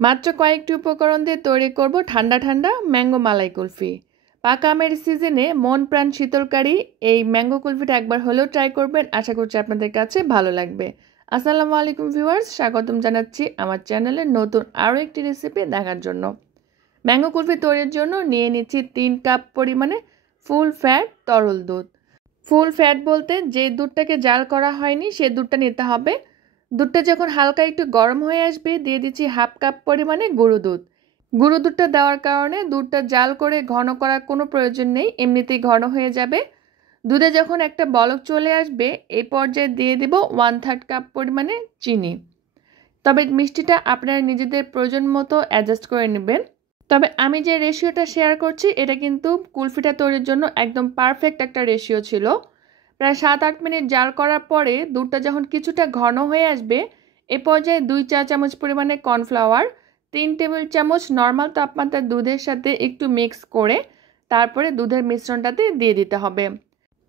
মাত্র কয়েকটি উপকরণ দিয়ে তৈরি করব ঠান্ডা ঠান্ডা ম্যাঙ্গো মালাই কুলফি। পাকা আমের সিজনে মন প্রাণ শীতলকারী এই ম্যাঙ্গো কুলফিটা একবার হলেও ট্রাই করবেন। আশা করছি আপনাদের কাছে ভালো লাগবে। আসসালামু আলাইকুম ভিউয়ার্স, স্বাগতম জানাচ্ছি আমার চ্যানেলে নতুন আরও একটি রেসিপি দেখার জন্য। ম্যাঙ্গো কুলফি তৈরির জন্য নিয়ে নিচ্ছি 3 কাপ পরিমাণে ফুল ফ্যাট তরল দুধ। ফুল ফ্যাট বলতে যে দুধটাকে জাল করা হয়নি সেই দুধটা নিতে হবে। দুধটা যখন হালকা একটু গরম হয়ে আসবে দিয়ে দিচ্ছি হাফ কাপ পরিমাণে গুঁড়ো দুধ। গুঁড়ো দুধটা দেওয়ার কারণে দুধটা জাল করে ঘন করার কোনো প্রয়োজন নেই, এমনিতেই ঘন হয়ে যাবে। দুধে যখন একটা বলক চলে আসবে এই পর্যায়ে দিয়ে দিব 1/3 কাপ পরিমাণে চিনি। তবে মিষ্টিটা আপনারা নিজেদের প্রয়োজন মতো অ্যাডজাস্ট করে নেবেন। তবে আমি যে রেশিওটা শেয়ার করছি এটা কিন্তু কুলফিটা তৈরির জন্য একদম পারফেক্ট একটা রেশিও ছিল। প্রায় 7-8 মিনিট জাল করার পরে দুধটা যখন কিছুটা ঘন হয়ে আসবে এ পর্যায়ে 2 চা চামচ পরিমাণে কর্নফ্লাওয়ার, 3 টেবিল চামচ নর্মাল তাপমাত্রার দুধের সাথে একটু মিক্স করে তারপরে দুধের মিশ্রণটাতে দিয়ে দিতে হবে।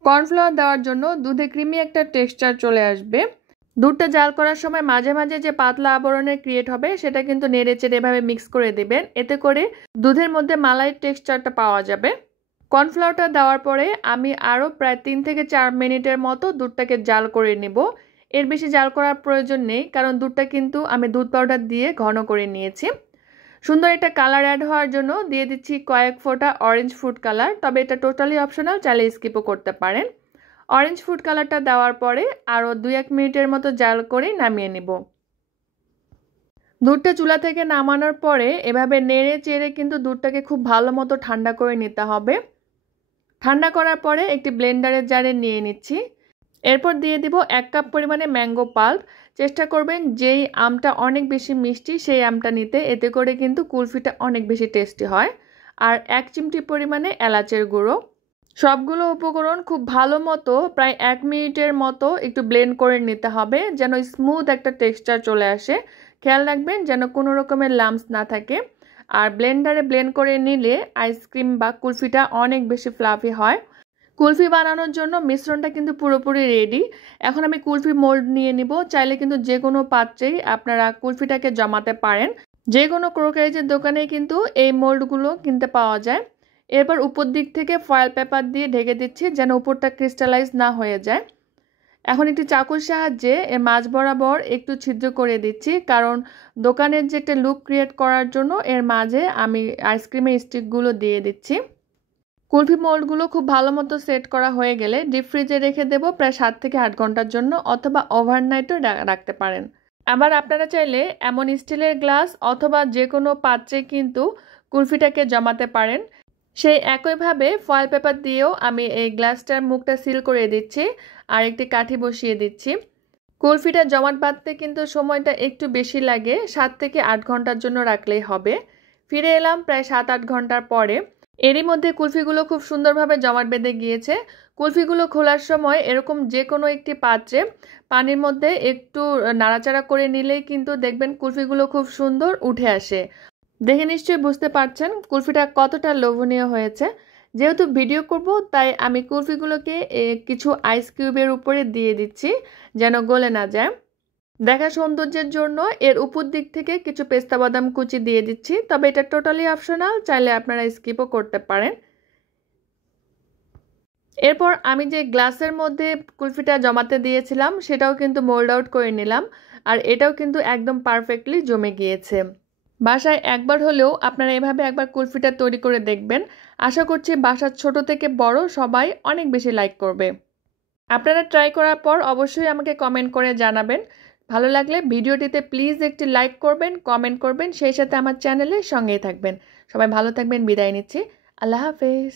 কর্নফ্লাওয়ার দেওয়ার জন্য দুধে ক্রিমি একটা টেক্সচার চলে আসবে। দুধটা জাল করার সময় মাঝে মাঝে যে পাতলা আবরণের ক্রিয়েট হবে সেটা কিন্তু নেড়েচেড়ে এভাবে মিক্স করে দিবেন, এতে করে দুধের মধ্যে মালাই টেক্সচারটা পাওয়া যাবে। কর্নফ্লাওয়ারটা দেওয়ার পরে আমি আরও প্রায় 3 থেকে 4 মিনিটের মতো দুধটাকে জাল করে নেব। এর বেশি জাল করার প্রয়োজন নেই, কারণ দুধটা কিন্তু আমি দুধ পাউডার দিয়ে ঘন করে নিয়েছি। সুন্দর একটা কালার অ্যাড হওয়ার জন্য দিয়ে দিচ্ছি কয়েক ফোঁটা অরেঞ্জ ফুড কালার, তবে এটা টোটালি অপশনাল, চাইলে স্কিপও করতে পারেন। অরেঞ্জ ফুড কালারটা দেওয়ার পরে আরও 2-1 মিনিটের মতো জাল করে নামিয়ে নেব। দুধটা চুলা থেকে নামানোর পরে এভাবে নেড়ে চেড়ে কিন্তু দুধটাকে খুব ভালো মতো ঠান্ডা করে নিতে হবে। ঠান্ডা করার পরে একটি ব্লেন্ডারের জারে নিয়ে নিচ্ছি। এরপর দিয়ে দিব 1 কাপ পরিমাণে ম্যাঙ্গো পাল্প। চেষ্টা করবেন যেই আমটা অনেক বেশি মিষ্টি সেই আমটা নিতে, এতে করে কিন্তু কুলফিটা অনেক বেশি টেস্টি হয়। আর 1 চিমটি পরিমাণে এলাচের গুঁড়ো। সবগুলো উপকরণ খুব ভালো মতো প্রায় 1 মিনিটের মতো একটু ব্লেন্ড করে নিতে হবে, যেন স্মুথ একটা টেক্সচার চলে আসে। খেয়াল রাখবেন যেন কোনো রকমের লাম্পস না থাকে। আর ব্লেন্ডারে ব্লেন্ড করে নিলে আইসক্রিম বা কুলফিটা অনেক বেশি ফ্লাফি হয়। কুলফি বানানোর জন্য মিশ্রণটা কিন্তু পুরোপুরি রেডি। এখন আমি কুলফি মোল্ড নিয়ে নিব। চাইলে কিন্তু যে কোনো পাত্রেই আপনারা কুলফিটাকে জমাতে পারেন। যে কোনো ক্রোকারিজের দোকানেই কিন্তু এই মোল্ডগুলো কিনতে পাওয়া যায়। এরপর উপর দিক থেকে ফয়েল পেপার দিয়ে ঢেকে দিচ্ছি যেন উপরটা ক্রিস্টালাইজ না হয়ে যায়। এখন একটি চাকুর সাহায্যে এর মাঝ বরাবর একটু ছিদ্র করে দিচ্ছি, কারণ দোকানের যে একটা লুক ক্রিয়েট করার জন্য এর মাঝে আমি আইসক্রিমের স্টিকগুলো দিয়ে দিচ্ছি। কুলফি মোল্ডগুলো খুব ভালো মতো সেট করা হয়ে গেলে ডিপ ফ্রিজে রেখে দেবো প্রায় 7 থেকে 8 ঘন্টার জন্য, অথবা ওভারনাইটও রাখতে পারেন। আবার আপনারা চাইলে এমন স্টিলের গ্লাস অথবা যে কোনো পাত্রে কিন্তু কুলফিটাকে জমাতে পারেন। সেই একইভাবে ফয়েল পেপার দিয়েও আমি এই গ্লাসটার মুখটা সিল করে দিচ্ছি আর একটি কাঠি বসিয়ে দিচ্ছি। কুলফিটা জমাট বাঁধতে কিন্তু সময়টা একটু বেশি লাগে, 7 থেকে 8 ঘন্টার জন্য রাখলেই হবে। ফিরে এলাম প্রায় 7-8 ঘন্টার পরে। এরই মধ্যে কুলফিগুলো খুব সুন্দরভাবে জমাট বেঁধে গিয়েছে। কুলফিগুলো খোলার সময় এরকম যে কোনো একটি পাত্রে পানির মধ্যে একটু নাড়াচাড়া করে নিলেই কিন্তু দেখবেন কুলফিগুলো খুব সুন্দর উঠে আসে। দেখে নিশ্চয়ই বুঝতে পারছেন কুলফিটা কতটা লোভনীয় হয়েছে। যেহেতু ভিডিও করব তাই আমি কুলফিগুলোকে কিছু আইস কিউবের উপরে দিয়ে দিচ্ছি যেন গলে না যায়। দেখা সৌন্দর্যের জন্য এর উপর দিক থেকে কিছু পেস্তা বাদাম কুচি দিয়ে দিচ্ছি, তবে এটা টোটালি অপশনাল, চাইলে আপনারা স্কিপও করতে পারেন। এরপর আমি যে গ্লাসের মধ্যে কুলফিটা জমাতে দিয়েছিলাম সেটাও কিন্তু মোল্ড আউট করে নিলাম, আর এটাও কিন্তু একদম পারফেক্টলি জমে গিয়েছে। বাসায় একবার হলেও আপনারা এভাবে একবার কুলফিটা তৈরি করে দেখবেন। আশা করছি বাসার ছোট থেকে বড় সবাই অনেক বেশি লাইক করবে। আপনারা ট্রাই করার পর অবশ্যই আমাকে কমেন্ট করে জানাবেন। ভালো লাগলে ভিডিওটিতে প্লিজ একটি লাইক করবেন, কমেন্ট করবেন, সেই সাথে আমার চ্যানেলের সঙ্গেই থাকবেন। সবাই ভালো থাকবেন, বিদায় নিচ্ছি। আল্লাহ হাফেজ।